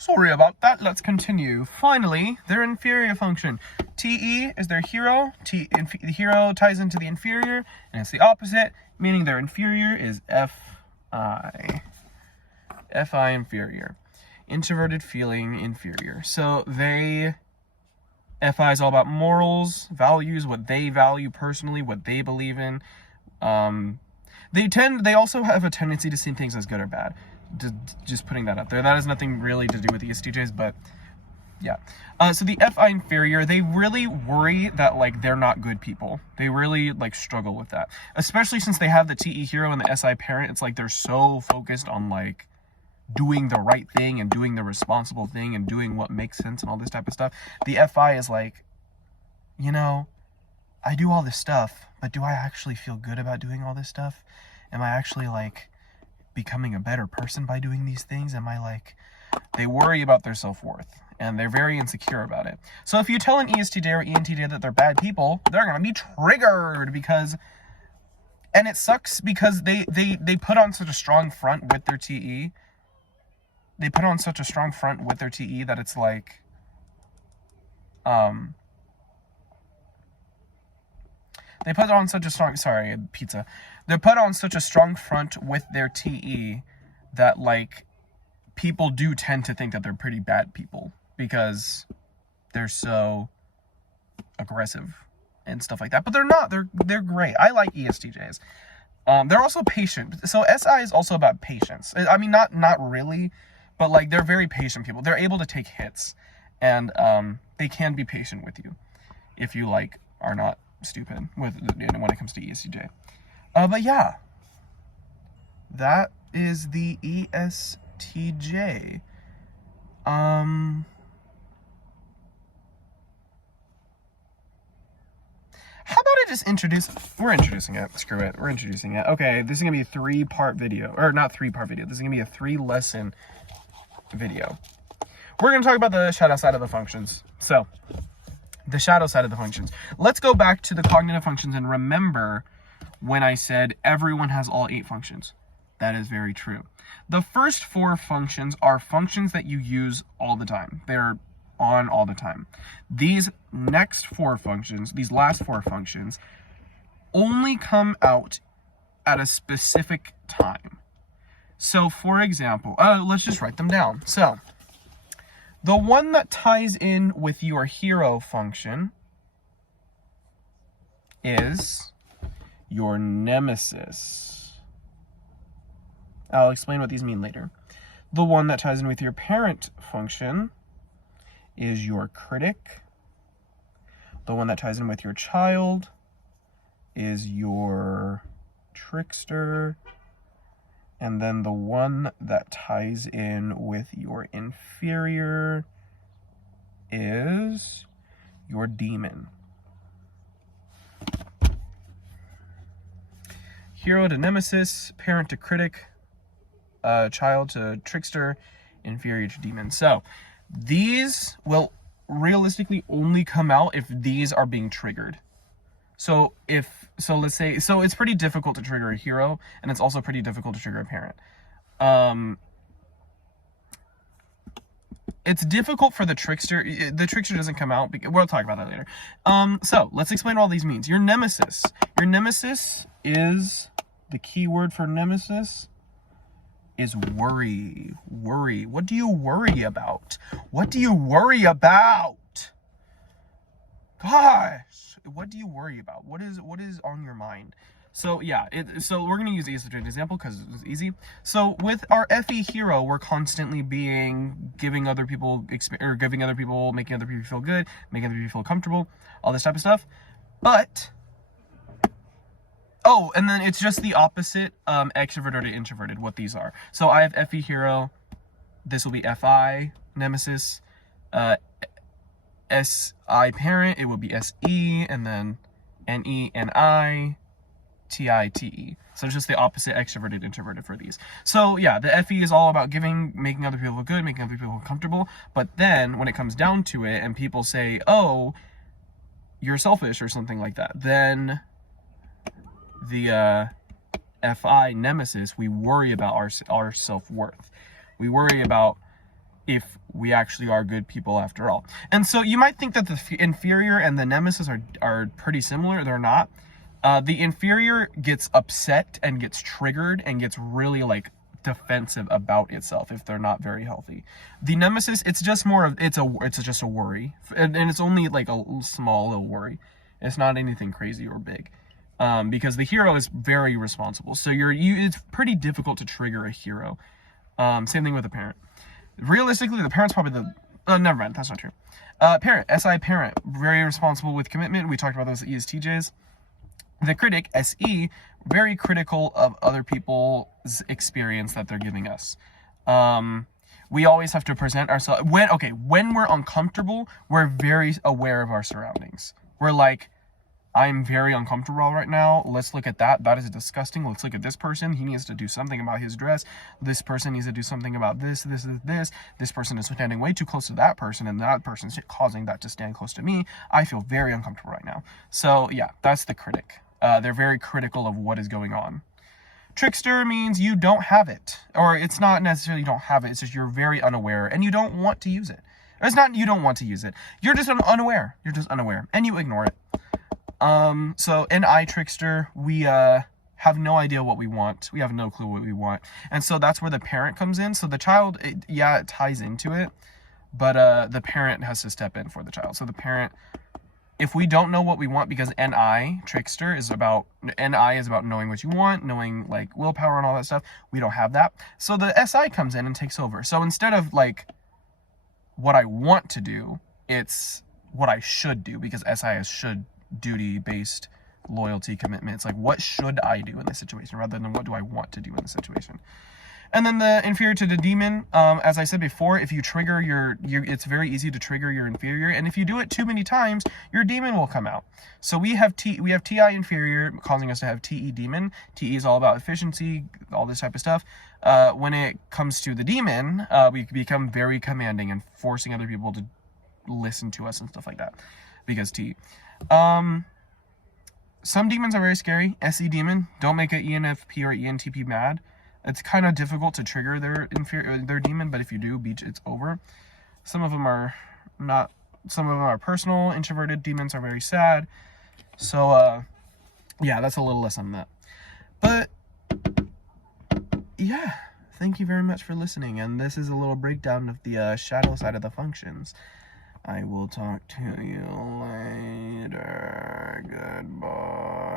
Sorry about that, let's continue. Finally, their inferior function. TE is their hero. The hero ties into the inferior, and it's the opposite, meaning their inferior is FI. FI inferior. Introverted feeling inferior. So FI is all about morals, values, what they value personally, what they believe in. They also have a tendency to see things as good or bad. Just putting that out there. That has nothing really to do with ESTJs, but yeah. So the FI inferior, they really worry that like they're not good people. They really like struggle with that, especially since they have the TE hero and the SI parent. It's like they're so focused on like doing the right thing and doing the responsible thing and doing what makes sense and all this type of stuff. The FI is like, you know, I do all this stuff, but do I actually feel good about doing all this stuff? Am I actually like becoming a better person by doing these things? Am I like, they worry about their self-worth and they're very insecure about it. So if you tell an ESTJ or ENTJ that they're bad people, they're going to be triggered and it sucks because they put on such a strong front with their TE. They put on such a strong front with their TE that it's like, they put on such a strong, they put on such a strong front with their TE that like people do tend to think that they're pretty bad people because they're so aggressive and stuff like that. But they're not. They're great. I like ESTJs. They're also patient. So SI is also about patience. I mean, not really, but like they're very patient people. They're able to take hits, and they can be patient with you if you like are not stupid when it comes to ESTJ. But yeah, that is the ESTJ. How about I just we're introducing it. Screw it. We're introducing it. Okay, this is going to be a 3-part video. Or not 3-part video. This is going to be a 3-lesson video. We're going to talk about the shadow side of the functions. So, the shadow side of the functions. Let's go back to the cognitive functions and remember when I said everyone has all 8 functions. That is very true. The first 4 functions are functions that you use all the time. They're on all the time. These next 4 functions, these last 4 functions, only come out at a specific time. So, for example, let's just write them down. So, the one that ties in with your hero function is your nemesis. I'll explain what these mean later. The one that ties in with your parent function is your critic. The one that ties in with your child is your trickster. And then the one that ties in with your inferior is your demon. Hero to nemesis, parent to critic, child to trickster, inferior to demon. So these will realistically only come out if these are being triggered. So let's say, it's pretty difficult to trigger a hero, and it's also pretty difficult to trigger a parent. It's difficult for the trickster. The trickster doesn't come out. We'll talk about that later. So let's explain what all these means. Your nemesis. Your nemesis is, the key word for nemesis is worry. Worry. What do you worry about? What do you worry about? Gosh, what do you worry about? What is on your mind? So yeah, so we're gonna use these as an example because it's easy. So with our FE hero, we're constantly giving other people, making other people feel good, making other people feel comfortable, all this type of stuff. But and then it's just the opposite, extroverted or introverted, what these are. So I have FE hero. This will be FI nemesis. SI parent, it will be SE, and then NE, NI, TI, TE. So it's just the opposite, extroverted, introverted for these. So yeah, the FE is all about making other people feel good, making other people feel comfortable. But then when it comes down to it and people say, oh, you're selfish or something like that, then the FI nemesis, we worry about our self-worth. We worry about if we actually are good people after all. And so you might think that the inferior and the nemesis are pretty similar. They're not. The inferior gets upset and gets triggered and gets really like defensive about itself if they're not very healthy. The nemesis, it's just more of it's just a worry, and it's only like a small little worry. It's not anything crazy or big, because the hero is very responsible. So it's pretty difficult to trigger a hero. Same thing with a parent. Realistically, the parent's probably never mind, that's not true. Parent, SI parent, very responsible with commitment. We talked about those ESTJs. The critic, SE, very critical of other people's experience that they're giving us. We always have to present ourselves. When we're uncomfortable, we're very aware of our surroundings. We're like, I'm very uncomfortable right now. Let's look at that. That is disgusting. Let's look at this person. He needs to do something about his dress. This person needs to do something about this. This person is standing way too close to that person, and that person's causing that to stand close to me. I feel very uncomfortable right now. So yeah, that's the critic. They're very critical of what is going on. Trickster means you don't have it, or it's not necessarily you don't have it. It's just you're very unaware and you don't want to use it. Or it's not you don't want to use it. You're just unaware. You're just unaware and you ignore it. So in Trickster, we have no idea what we want. We have no clue what we want. And so that's where the parent comes in. So the child, it ties into it, but the parent has to step in for the child. So the parent, if we don't know what we want, because Trickster is about knowing what you want, knowing like willpower and all that stuff. We don't have that. So the SI comes in and takes over. So instead of like what I want to do, it's what I should do, because SI is should, duty-based, loyalty, commitment. It's like, what should I do in this situation rather than what do I want to do in this situation. And then the inferior to the demon, as I said before, if you trigger it's very easy to trigger your inferior, and if you do it too many times, your demon will come out. So we have TI inferior causing us to have TE demon. TE is all about efficiency, all this type of stuff. When it comes to the demon, we become very commanding and forcing other people to listen to us and stuff like that, because T. Some demons are very scary. SE demon, don't make an ENFP or ENTP mad. It's kind of difficult to trigger their demon, but if you do, it's over. Some of them are not. Some of them are personal. Introverted demons are very sad. So, yeah, that's a little less on that. But yeah, thank you very much for listening. And this is a little breakdown of the shadow side of the functions. I will talk to you later. Goodbye.